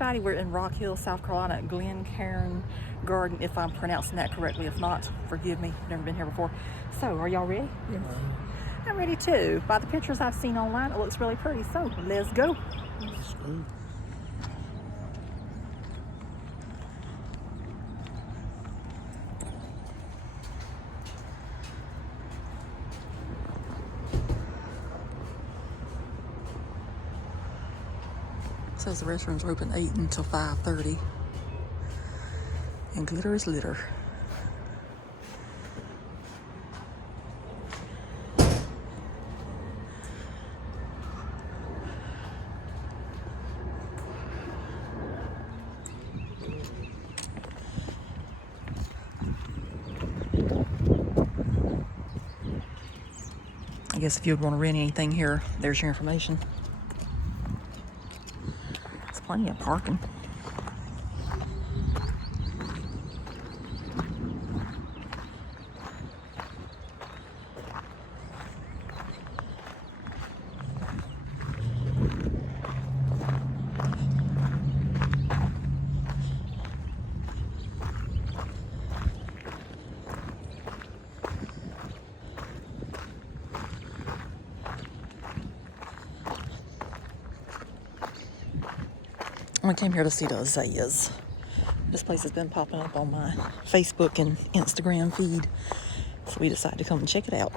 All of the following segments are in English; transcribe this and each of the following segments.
everybody. We're in Rock Hill, South Carolina at Glencairn Garden, if I'm pronouncing that correctly. If not, forgive me. Never been here before. So, are y'all ready? Yes. I'm ready too. By the pictures I've seen online, it looks really pretty. So, let's go. Let's go. It says the restrooms are open 8 until 5:30. And glitter is litter. I guess if you would want to rent anything here, there's your information. There's plenty of parking. I came here to see the azaleas. This place has been popping up on my Facebook and Instagram feed, so we decided to come and check it out.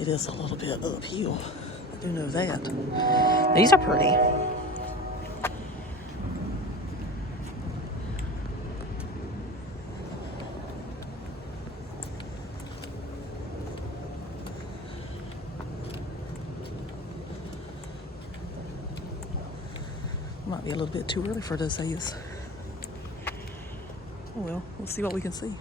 It is a little bit uphill. I do know that. These are pretty. Might be a little bit too early for those azaleas. Oh well, we'll see what we can see.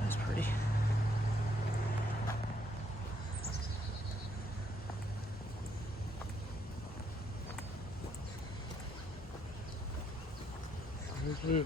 That's pretty. Mm-hmm.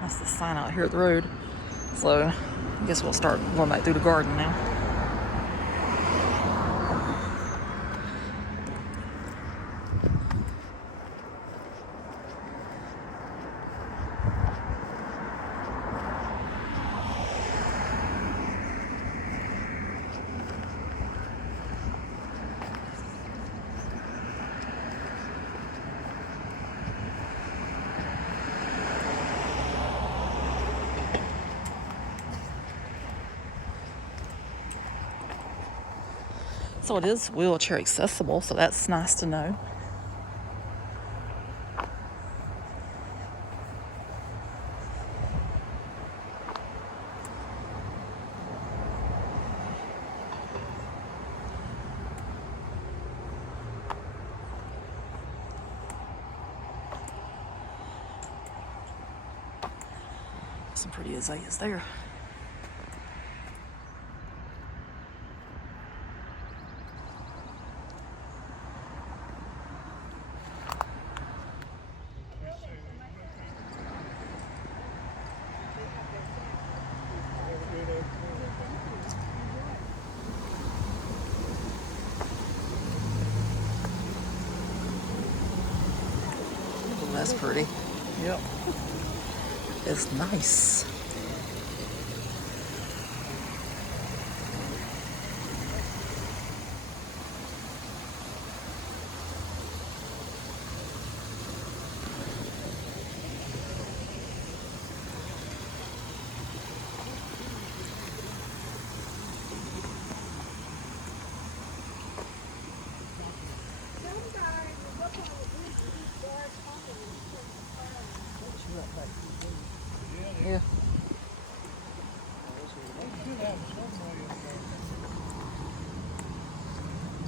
That's the sign out here at the road. So I guess we'll start going back through the garden now. So it is wheelchair accessible, so that's nice to know. Some pretty azaleas there. Ooh, that's pretty. Yep. It's nice. Yeah.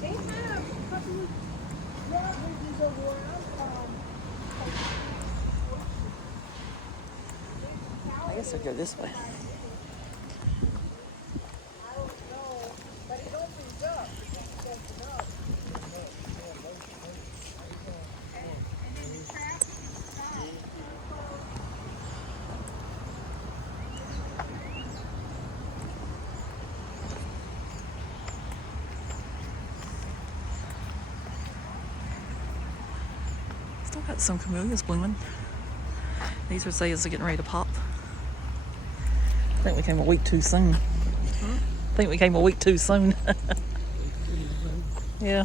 They have a couple of drawbridges over where I'm from. I guess I'll go this way. I don't know, but it opens up. It opens up. And then the traffic is stopped. Still got some camellias blooming. These azaleas are getting ready to pop. I think we came a week too soon. I think we came a week too soon. Yeah.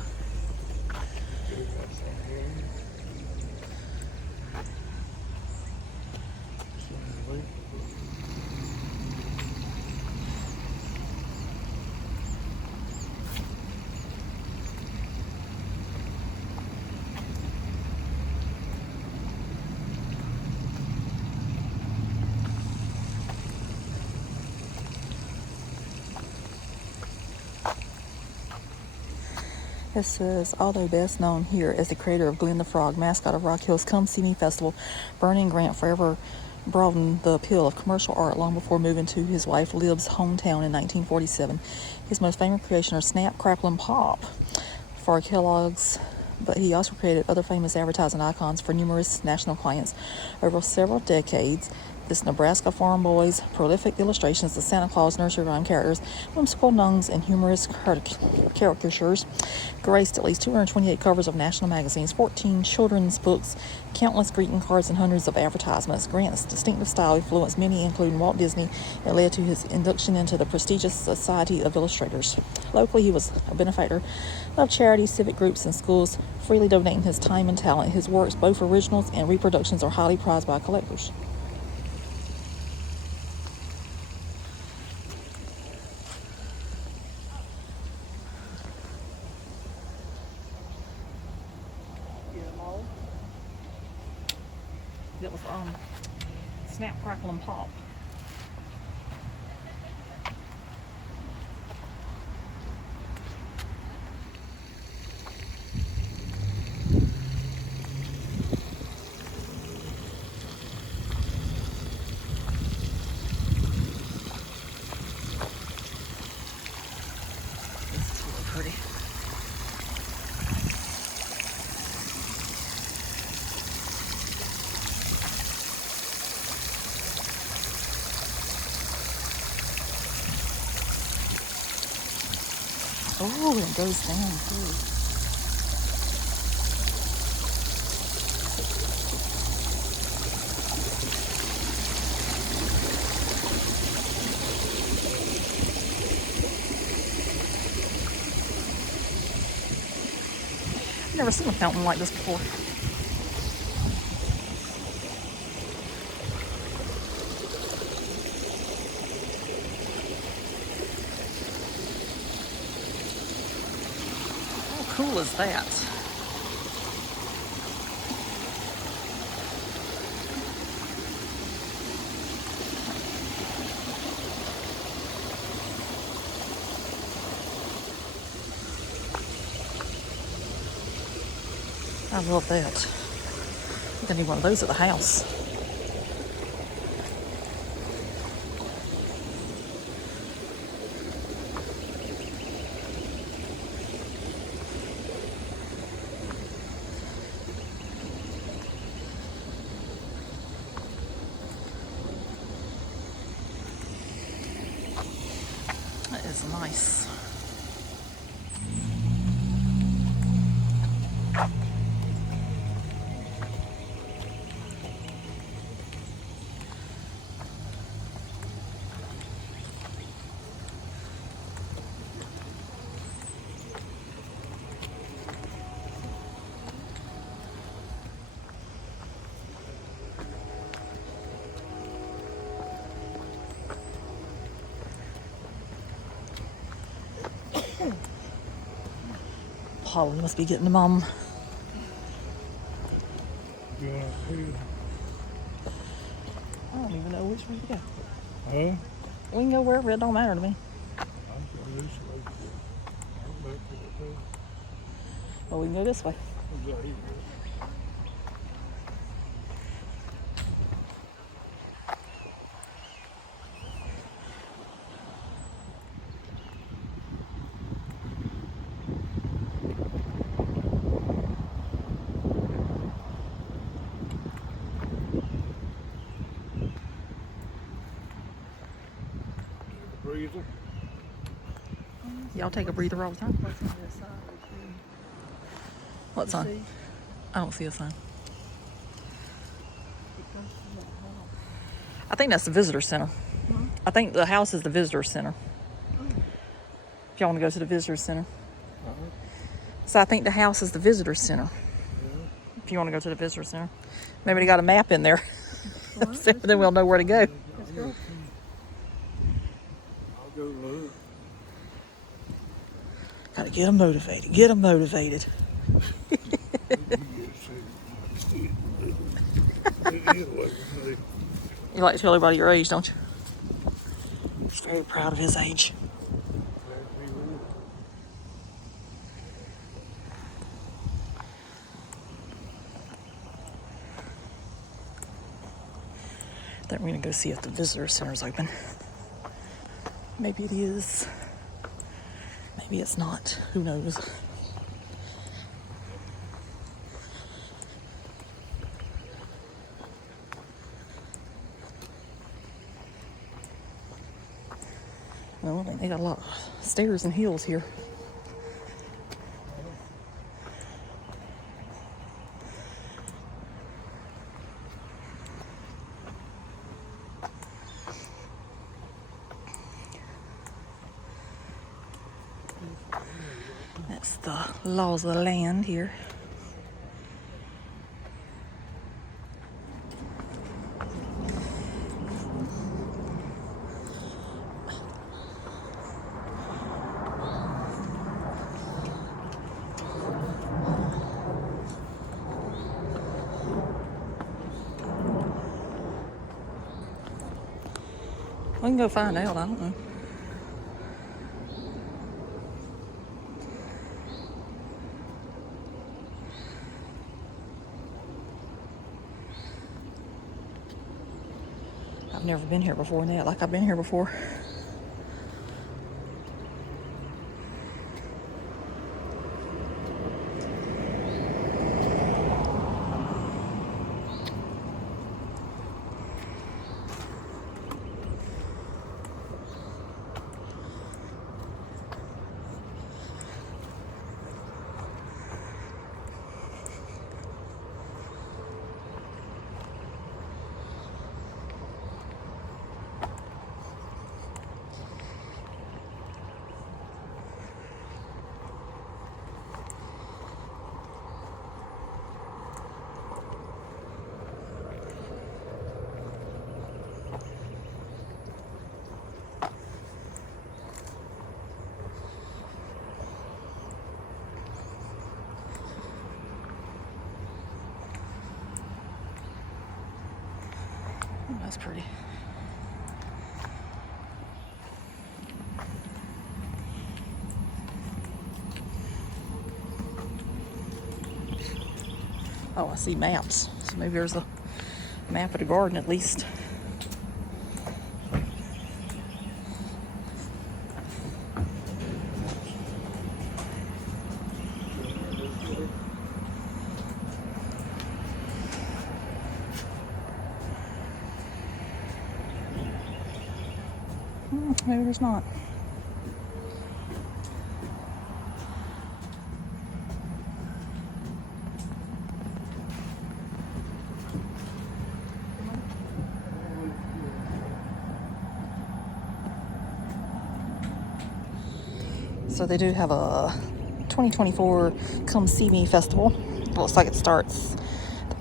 It says, although best known here as the creator of Glenn the Frog, mascot of Rock Hill's Come See Me Festival, Burning Grant forever broadened the appeal of commercial art long before moving to his wife Lib's hometown in 1947. His most famous creation are Snap, Crackle, and Pop for Kellogg's, but he also created other famous advertising icons for numerous national clients over several decades. This Nebraska Farm Boys, prolific illustrations of Santa Claus nursery rhyme characters, whimsical nuns, and humorous caricatures graced at least 228 covers of national magazines, 14 children's books, countless greeting cards, and hundreds of advertisements. Grant's distinctive style influenced many, including Walt Disney, and led to his induction into the prestigious Society of Illustrators. Locally, he was a benefactor of charities, civic groups, and schools, freely donating his time and talent. His works, both originals and reproductions, are highly prized by collectors. That was Snap, Crackle, and Pop. This is really pretty. Oh, it goes down too. I've never seen a fountain like this before. cool is that? I love that. I think I need one of those at the house. That is nice. Polly must be getting to Mom. Yeah, hey. I don't even know which way to go. Huh? We can go wherever, it don't matter to me. I'm going this way. I'm back to the place. Well, we can go this way. Yeah, he will. Breather. Y'all take a breather all the time. What's on this side? What You sign? see? I don't see a sign. It comes from that house. I think that's the visitor center. Huh? I think the house is the visitor center. Oh. If y'all want to go to the visitor center. Uh-huh. So I think the house is the visitor center. Yeah. If you want to go to the visitor center. Maybe they got a map in there. All right, So let's then we'll know where to go. Let's go. I'll go look. Gotta get them motivated. Get them motivated. You like to tell everybody your age, don't you? He's very proud of his age. I think we're gonna go see if the visitor center's open. Maybe it is. Maybe it's not. Who knows? Well, they got a lot of stairs and hills here. That's the laws of the land here. We can go find out. I don't know. I've never been here before and they act like I've been here before. That's pretty. Oh, I see maps. So maybe there's a map of the garden at least. Maybe there's not. So they do have a 2024 Come See Me festival. It looks like it starts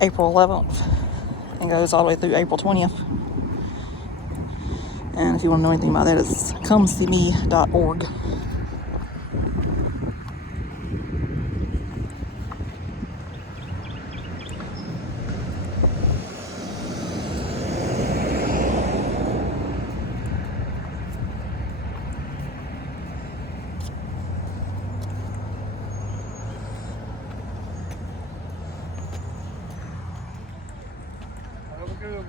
April 11th and goes all the way through April 20th. And if you want to know anything about that, it's comeseeme.org. Have a good one.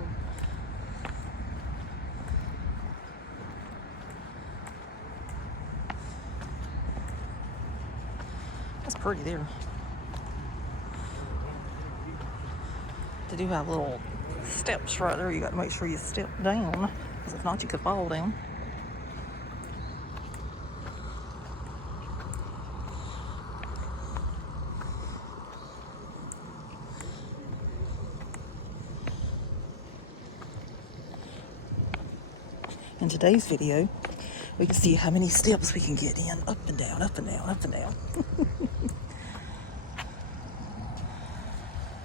That's pretty there. They do have little steps right there. You got to make sure you step down, because if not, you could fall down. In today's video, we can see how many steps we can get in. Up and down, up and down, up and down.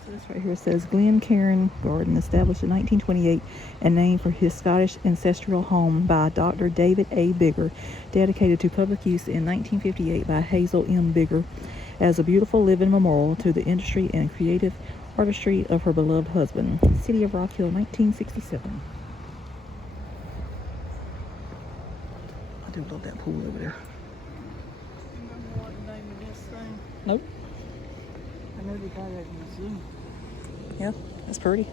So this right here says Glencairn Garden, established in 1928 and named for his Scottish ancestral home by Dr. David A. Bigger, dedicated to public use in 1958 by Hazel M. Bigger as a beautiful living memorial to the industry and creative artistry of her beloved husband. City of Rock Hill, 1967. I do love that pool over there. Remember what the name of this thing? Nope. I know they got it in the zoo. Yeah, that's pretty.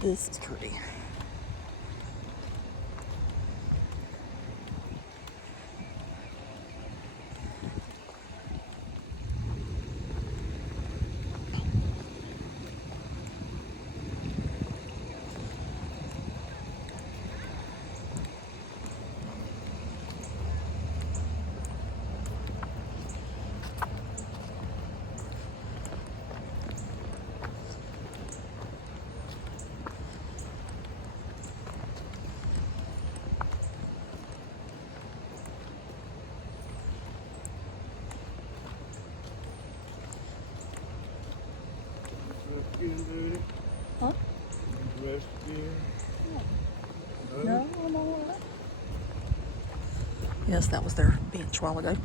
This is pretty. Rest again, Judy. Huh? Rest again. No, I'm all right. Yes, that was their bench a while ago.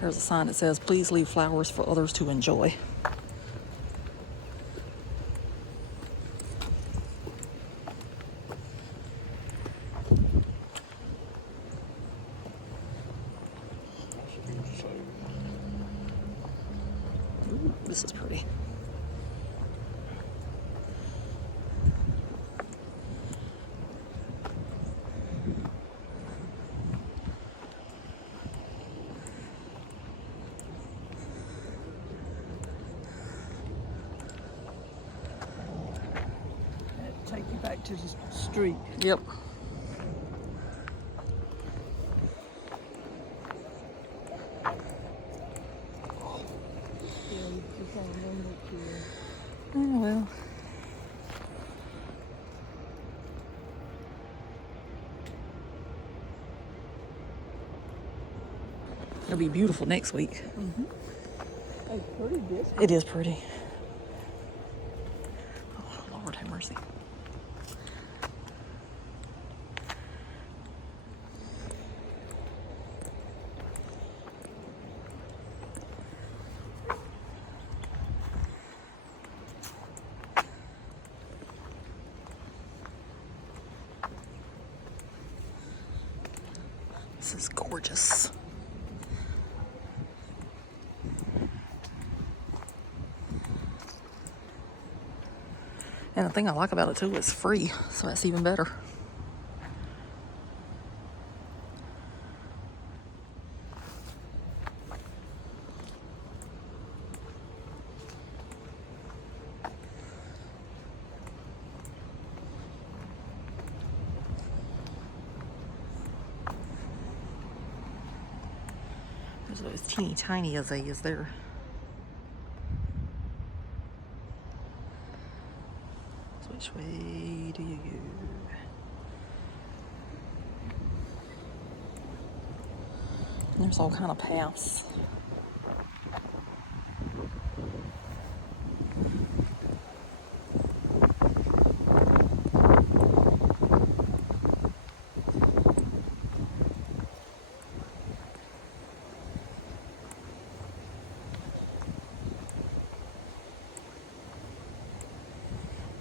There's a sign that says, "Please leave flowers for others to enjoy." Ooh, this is pretty. Take you back to the street. Yep. Yeah, you just want to run up here. Oh, well. It'll be beautiful next week. It's pretty this. It is pretty. Oh, Lord have mercy. This is gorgeous. And the thing I like about it too, it's free, so that's even better. There's those teeny tiny azaleas there. So which way do you go? And there's all kind of paths.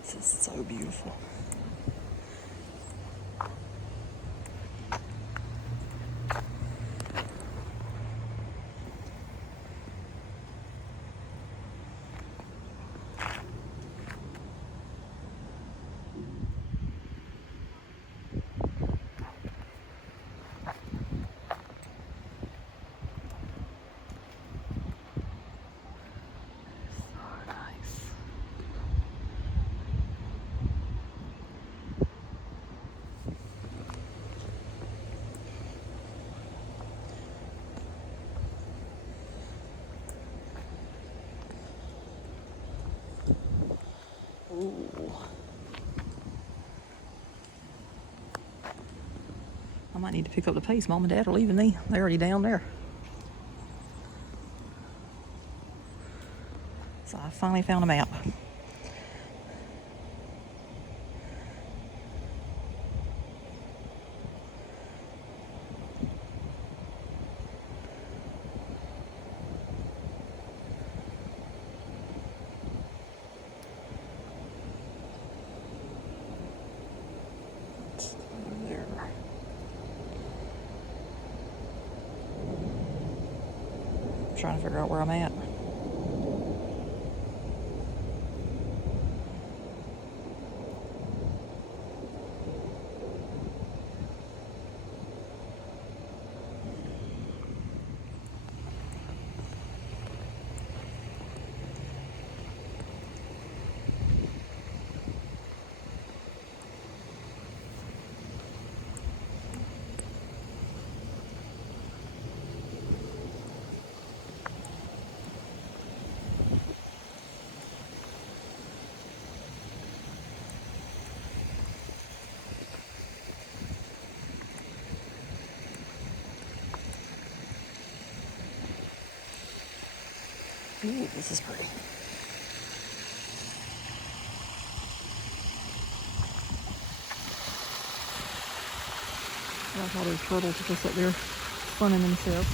This is so beautiful. Ooh. I might need to pick up the pace. Mom and Dad are leaving me. They're already down there. So I finally found a map. There. I'm trying to figure out where I'm at. Ooh, this is pretty. I like all those turtles just up there funning themselves.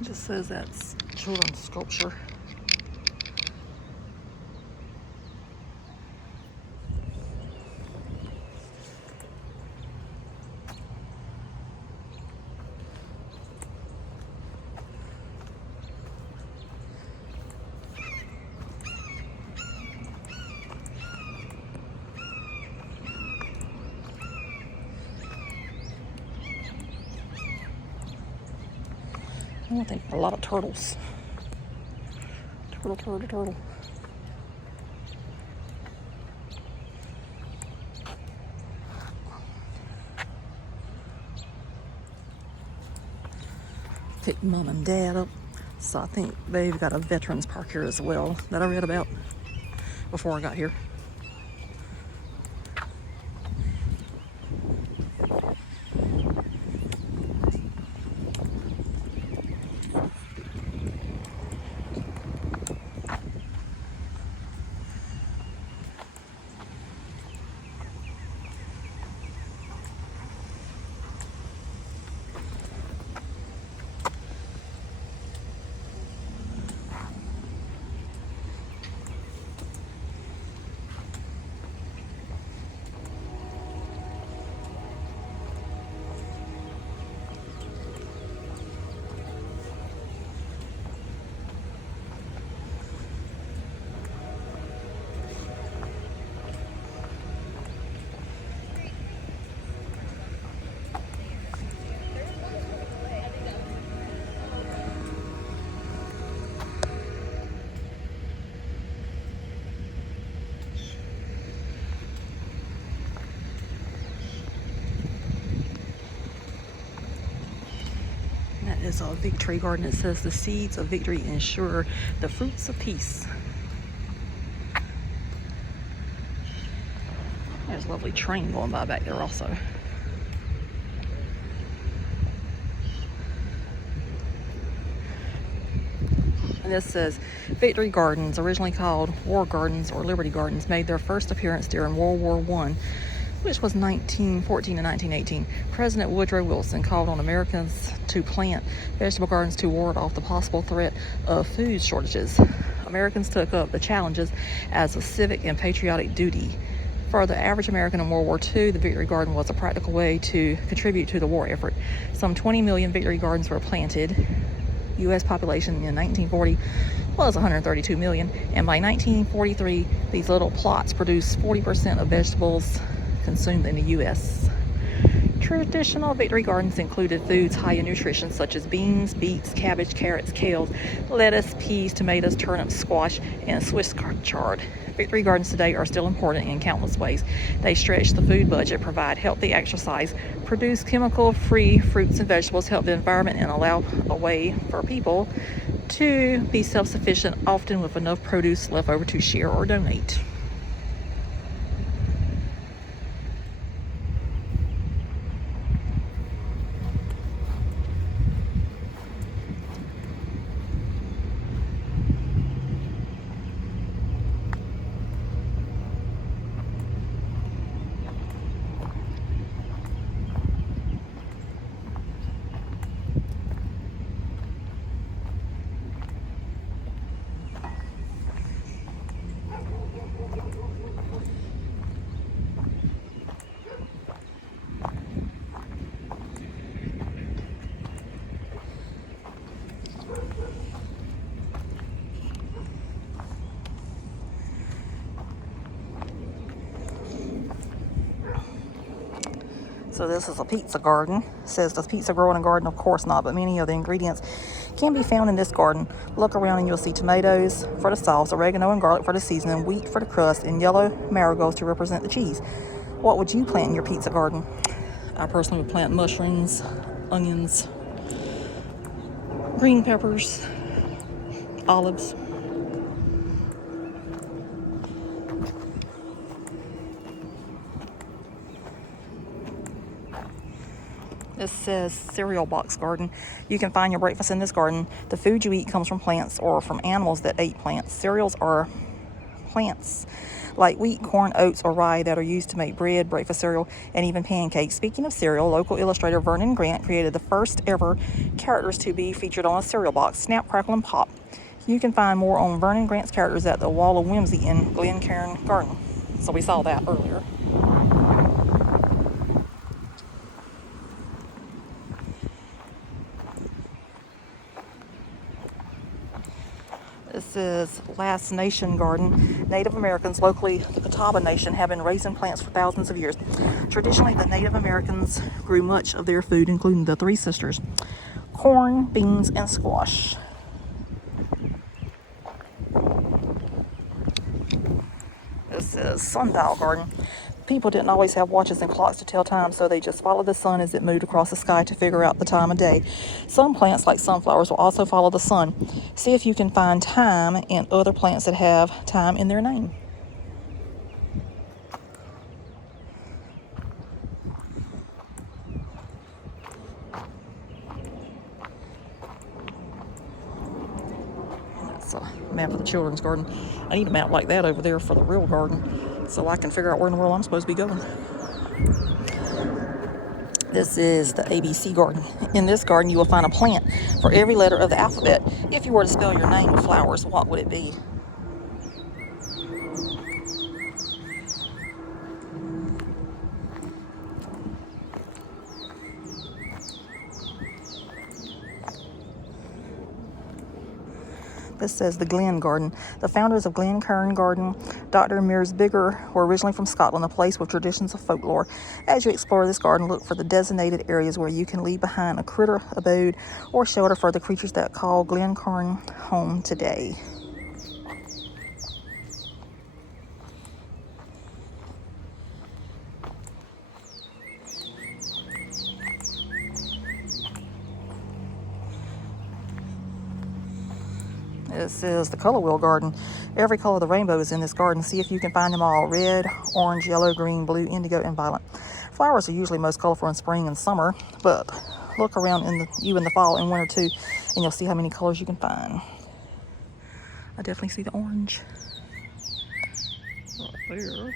It just says that's children's sculpture. I think a lot of turtles. Turtle. Pick mom and dad up. So I think they've got a veterans park here as well that I read about before I got here. That is a victory garden. It says the seeds of victory ensure the fruits of peace. There's a lovely train going by back there also. And this says Victory Gardens, originally called War Gardens or Liberty Gardens, made their first appearance during World War I, which was 1914 to 1918. President Woodrow Wilson called on Americans to plant vegetable gardens to ward off the possible threat of food shortages. Americans took up the challenges as a civic and patriotic duty. For the average American in World War II, the Victory Garden was a practical way to contribute to the war effort. Some 20 million Victory Gardens were planted. U.S. population in 1940 was 132 million, and by 1943, these little plots produced 40% of vegetables consumed in the U.S. Traditional Victory Gardens included foods high in nutrition such as beans, beets, cabbage, carrots, kale, lettuce, peas, tomatoes, turnips, squash, and Swiss chard. Victory Gardens today are still important in countless ways. They stretch the food budget, provide healthy exercise, produce chemical-free fruits and vegetables, help the environment, and allow a way for people to be self-sufficient, often with enough produce left over to share or donate. So this is a pizza garden. It says, does pizza grow in a garden? Of course not, but many of the ingredients can be found in this garden. Look around and you'll see tomatoes for the sauce, oregano and garlic for the seasoning, wheat for the crust, and yellow marigolds to represent the cheese. What would you plant in your pizza garden? I personally would plant mushrooms, onions, green peppers, olives. This says cereal box garden. You can find your breakfast in this garden. The food you eat comes from plants or from animals that ate plants. Cereals are plants like wheat, corn, oats, or rye that are used to make bread, breakfast cereal, and even pancakes. Speaking of cereal, local illustrator Vernon Grant created the first ever characters to be featured on a cereal box, Snap, Crackle, and Pop. You can find more on Vernon Grant's characters at the Wall of Whimsy in Glencairn Garden. So we saw that earlier. This is Last Nation Garden. Native Americans, locally the Catawba Nation, have been raising plants for thousands of years. Traditionally, the Native Americans grew much of their food, including the Three Sisters, corn, beans, and squash. This is Sundial Garden. People didn't always have watches and clocks to tell time, so they just followed the sun as it moved across the sky to figure out the time of day. Some plants, like sunflowers, will also follow the sun. See if you can find time in other plants that have time in their name. That's a map of the children's garden. I need a map like that over there for the real garden, so I can figure out where in the world I'm supposed to be going. This is the ABC garden. In this garden, you will find a plant for every letter of the alphabet. If you were to spell your name with flowers, what would it be? This says the Glen Garden. The founders of Glencairn Garden, Dr. and Mrs. Bigger, were originally from Scotland, a place with traditions of folklore. As you explore this garden, look for the designated areas where you can leave behind a critter abode or shelter for the creatures that call Glencairn home today. This is the Color Wheel Garden. Every color of the rainbow is in this garden. See if you can find them all: red, orange, yellow, green, blue, indigo, and violet. Flowers are usually most colorful in spring and summer, but look around in the fall and winter too, and you'll see how many colors you can find. I definitely see the orange right there.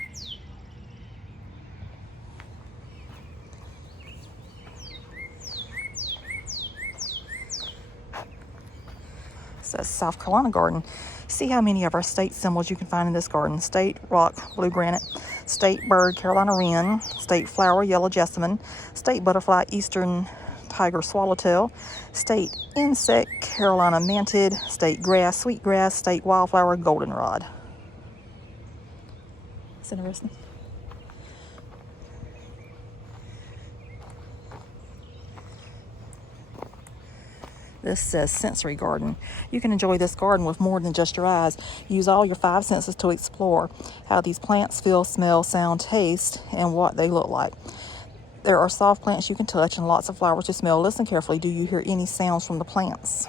Says South Carolina Garden. See how many of our state symbols you can find in this garden: state rock, blue granite; state bird, Carolina wren; state flower, yellow jessamine; state butterfly, eastern tiger swallowtail; state insect, Carolina mantid; state grass, sweetgrass; state wildflower, goldenrod. It's interesting. This says Sensory Garden. You can enjoy this garden with more than just your eyes. Use all your 5 senses to explore how these plants feel, smell, sound, taste, and what they look like. There are soft plants you can touch and lots of flowers to smell. Listen carefully. Do you hear any sounds from the plants?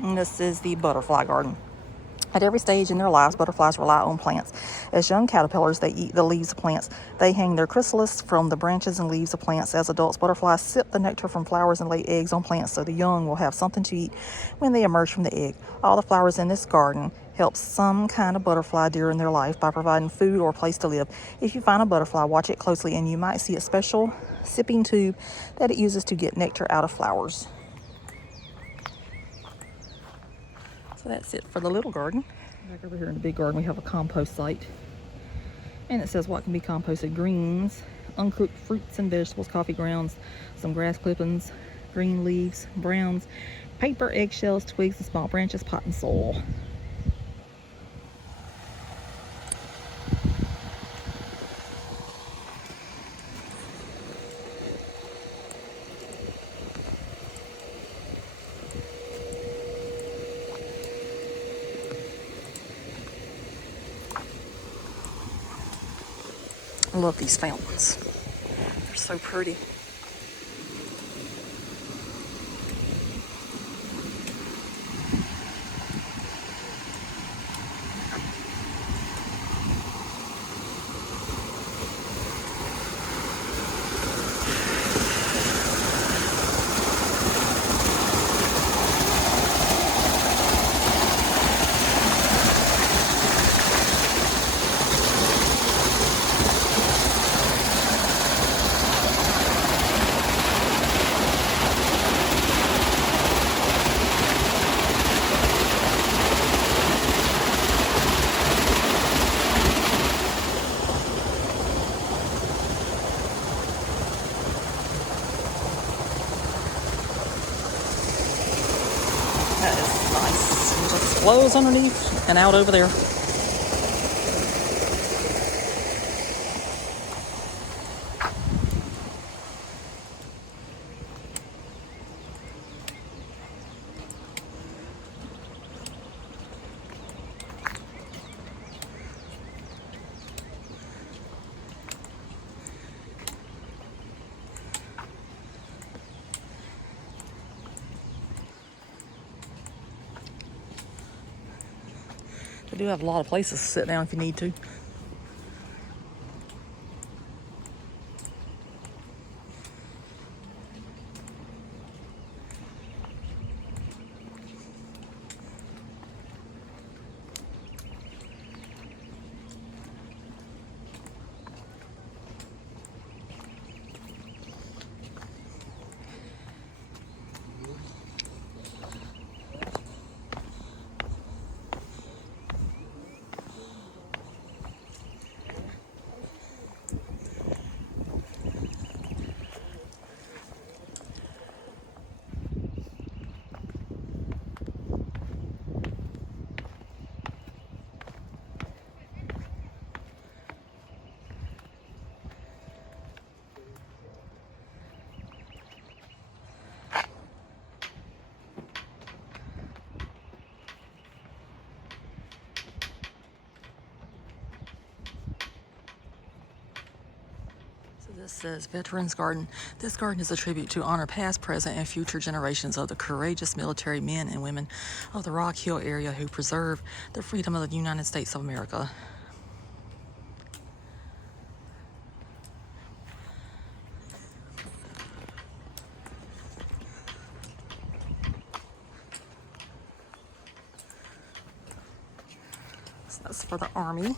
And this is the Butterfly Garden. At every stage in their lives, butterflies rely on plants. As young caterpillars, they eat the leaves of plants. They hang their chrysalis from the branches and leaves of plants. As adults, butterflies sip the nectar from flowers and lay eggs on plants so the young will have something to eat when they emerge from the egg. All the flowers in this garden help some kind of butterfly during their life by providing food or a place to live. If you find a butterfly, watch it closely and you might see a special sipping tube that it uses to get nectar out of flowers. So that's it for the little garden. Back over here in the big garden, we have a compost site. And it says what can be composted: greens, uncooked fruits and vegetables, coffee grounds, some grass clippings, green leaves, browns, paper, eggshells, twigs, and small branches, pot, and soil. I love these fountains. They're so pretty. That is nice. It just flows underneath and out over there. They do have a lot of places to sit down if you need to. This says Veterans Garden. This garden is a tribute to honor past, present, and future generations of the courageous military men and women of the Rock Hill area who preserve the freedom of the United States of America. So that's for the Army.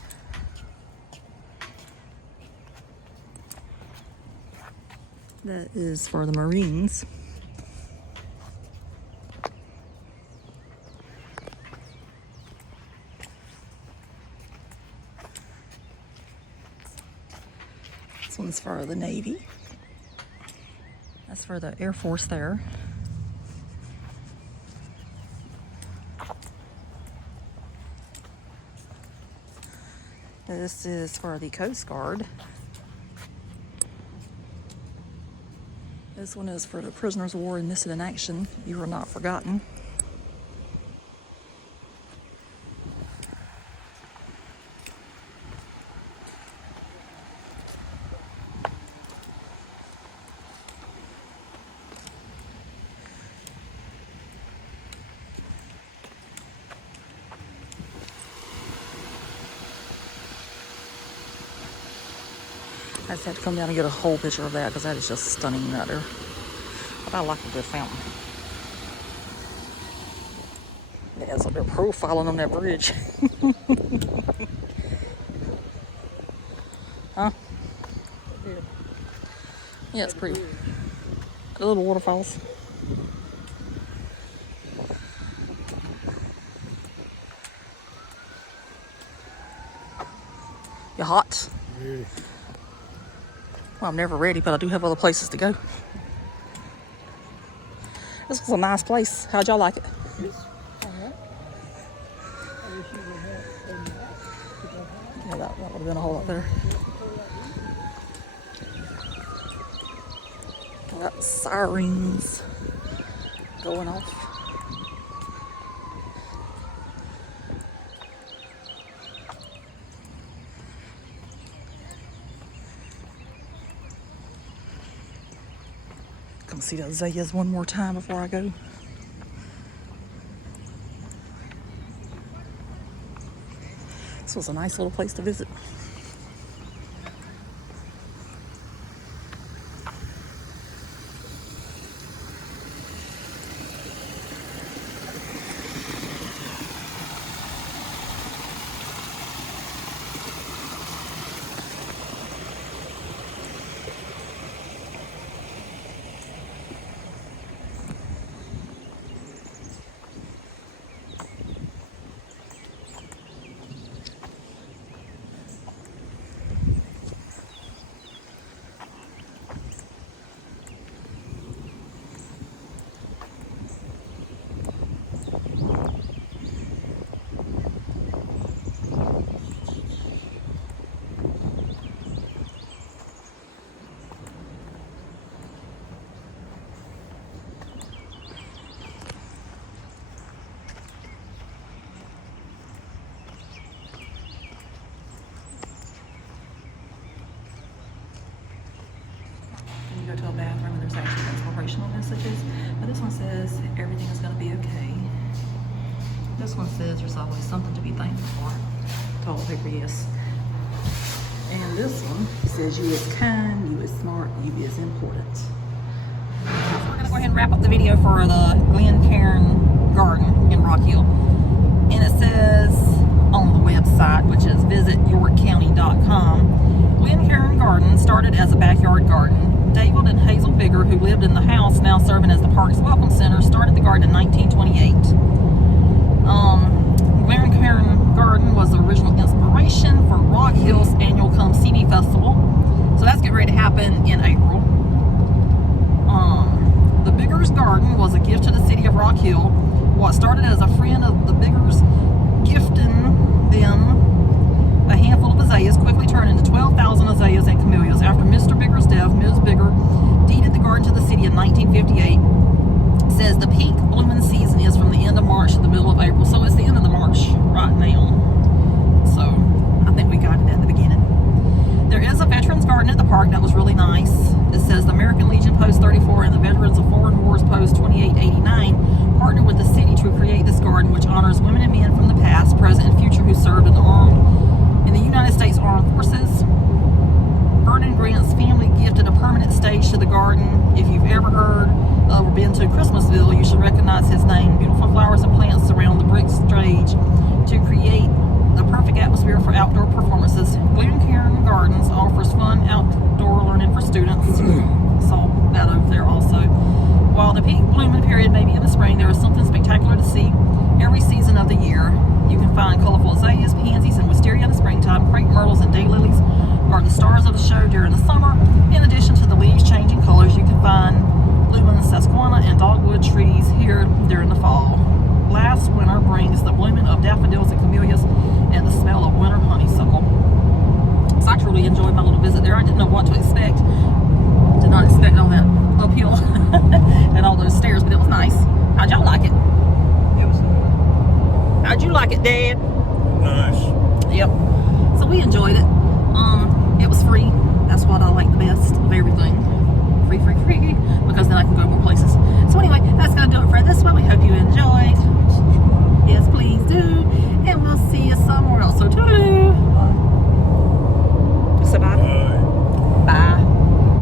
That is for the Marines. This one's for the Navy. That's for the Air Force there. This is for the Coast Guard. This one is for the prisoners of war enlisted in action. You are not forgotten. I just had to come down and get a whole picture of that because that is just stunning right there. But I like a good fountain. Yeah, so they're profiling on that bridge. Huh? Yeah, it's pretty. The little waterfalls. You hot? Really? Well, I'm never ready, but I do have other places to go. This was a nice place. How'd y'all like it? It's alright. I wish you would have a map to go home. Yeah, that would have been a whole lot better. Got sirens going off. Come see the azaleas one more time before I go. This was a nice little place to visit. this one says there's always something to be thankful for. Toilet paper, yes. And this one says you is kind, you is smart, you is important. So we're gonna go ahead and wrap up the video for the Glencairn Garden in Rock Hill. And it says on the website, which is visityorkcounty.com, Glencairn Garden started as a backyard garden. David and Hazel Bigger, who lived in the house now serving as the park's welcome center, started the garden in 1928. Glencairn Garden was the original inspiration for Rock Hill's annual Come See Me Festival. So that's getting ready to happen in April. The Biggers Garden was a gift to the city of Rock Hill. What started as a friend of the Biggers gifting them a handful of azaleas quickly turned into 12,000 azaleas and camellias. After Mr. Bigger's death, Ms. Bigger deeded the garden to the city in 1958. It says the peak blooming season is from the end of March to the middle of April. So it's the end of the March right now. So I think we got it at the beginning. There is a veterans garden at the park that was really nice. It says the American Legion Post 34 and the Veterans of Foreign Wars Post 2889 partnered with the city to create this garden, which honors women and men from the past, present, and future who served in the United States Armed Forces. Vernon Grant's family gifted a permanent stage to the garden. If you've ever heard of or been to Christmasville, you should recognize his name. Beautiful flowers and plants surround the brick stage to create the perfect atmosphere for outdoor performances. Glencairn Gardens offers fun outdoor learning for students. Saw that over there also. While the peak blooming period may be in the spring, there is something spectacular to see every season of the year. You can find colorful azaleas, pansies, and wisteria in the springtime. Crepe myrtles and daylilies are the stars of the show during the summer. In addition to the leaves changing colors, you can find blooming sesquana and dogwood trees here during the fall. Last winter brings the blooming of daffodils and camellias and the smell of winter honeysuckle. So I truly enjoyed my little visit there. I didn't know what to expect. Did not expect all that uphill and all those stairs, but it was nice. How'd y'all like it? It was How'd you like it, Dad? Nice. Yep. So we enjoyed it. It was free. That's what I like the best of everything. Free, because then I can go more places. So anyway, that's gonna do it for this one. We hope you enjoyed. Yes, please do. And we'll see you somewhere else. So toodaloo.